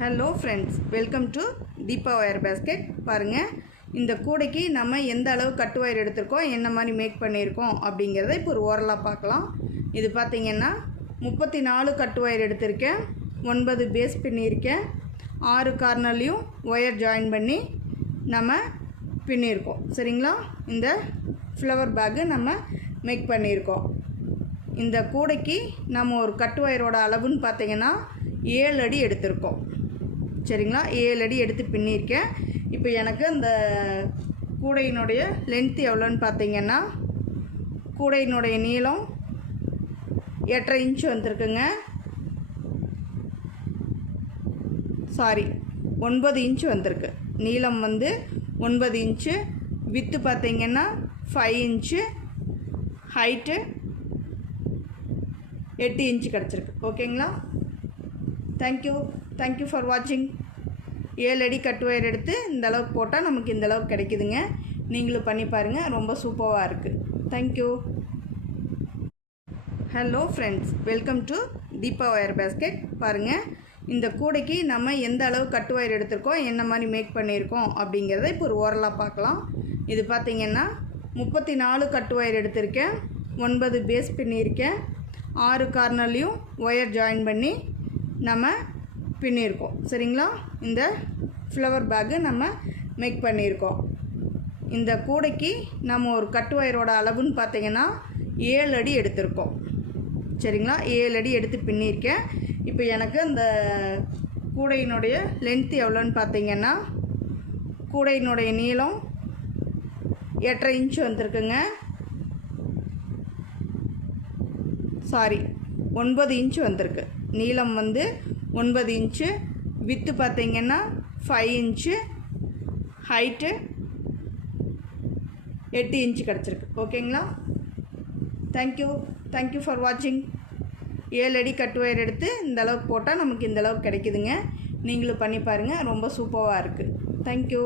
Hello friends, welcome to Deepa wire basket. பாருங்கள், இந்த கூடைக்கு நம்ம எந்த அளவு கட்டு ஒயர் எடுத்திருக்கோம், என்ன மாதிரி மேக் பண்ணியிருக்கோம் அப்படிங்கிறத இப்போ ஒரு ஓரலாக பார்க்கலாம். இது பார்த்திங்கன்னா 34 கட்டு ஒயர் எடுத்திருக்கேன், 9 பேஸ் பின்னியிருக்கேன், 6 கார்னர்லேயும் ஒயர் ஜாயின் பண்ணி நம்ம பின்னியிருக்கோம். சரிங்களா? இந்த ஃப்ளவர் பேக்கு நம்ம மேக் பண்ணியிருக்கோம். இந்த கூடைக்கு நம்ம ஒரு கட்டு ஒயரோட அளவுன்னு பார்த்திங்கன்னா 7 அடி எடுத்திருக்கோம். சரிங்களா? 7 அடி எடுத்து பின்னியிருக்கேன். இப்போ எனக்கு அந்த கூடையினுடைய லென்த்து எவ்வளோன்னு பார்த்திங்கன்னா, கூடையினுடைய நீளம் 8.5 இன்ச்சு வந்திருக்குங்க. 9 இன்ச்சு வந்திருக்கு. நீளம் 9 இன்ச்சு, வித்து பார்த்திங்கன்னா 5 இன்ச்சு, ஹைட்டு 8 இன்ச்சு கிடச்சிருக்கு. ஓகேங்களா? தேங்க்யூ ஃபார் வாட்சிங். 7 அடி கட்டு ஒயர் எடுத்து இந்த அளவுக்கு போட்டால் நமக்கு இந்த அளவுக்கு கிடைக்குதுங்க. நீங்களும் பண்ணி பாருங்கள், ரொம்ப சூப்பராக இருக்குது. Thank you. Hello friends, welcome to Deepa wire basket. பாருங்கள், இந்த கூடைக்கு நம்ம எந்த அளவு கட்டு ஒயர் எடுத்திருக்கோம், என்ன மாதிரி மேக் பண்ணியிருக்கோம் அப்படிங்கிறத இப்போ ஒரு ஓரலாக பார்க்கலாம். இது பார்த்திங்கன்னா 34 கட்டு ஒயர் எடுத்திருக்கேன், 9 பேஸ் பின்னியிருக்கேன், 6 கார்னர்லேயும் ஒயர் ஜாயின் பண்ணி நம்ம பின்னியிருக்கோம். சரிங்களா? இந்த ஃப்ளவர் பேக்கு நம்ம மேக் பண்ணியிருக்கோம். இந்த கூடைக்கு நம்ம ஒரு கட்டு ஒயரோட அளவுன்னு பார்த்திங்கன்னா 7 அடி எடுத்திருக்கோம். சரிங்களா? 7 அடி எடுத்து பின்னியிருக்கேன். இப்போ எனக்கு அந்த கூடையினுடைய லென்த்து எவ்வளோன்னு பார்த்திங்கன்னா, கூடையினுடைய நீளம் 8.5 இன்ச்சு வந்திருக்குங்க. 9 இன்ச்சு வந்திருக்கு. நீளம் 9 இன்ச்சு, வித்து பார்த்திங்கன்னா 5 இன்ச்சு, ஹைட்டு 8 இன்ச்சு கிடச்சிருக்கு. ஓகேங்களா? தேங்க்யூ ஃபார் வாட்சிங். 7 அடி கட்டு ஒயர் எடுத்து இந்த அளவுக்கு போட்டால் நமக்கு இந்த அளவுக்கு கிடைக்குதுங்க. நீங்களும் பண்ணி பாருங்கள், ரொம்ப சூப்பராக இருக்குது. தேங்க்யூ.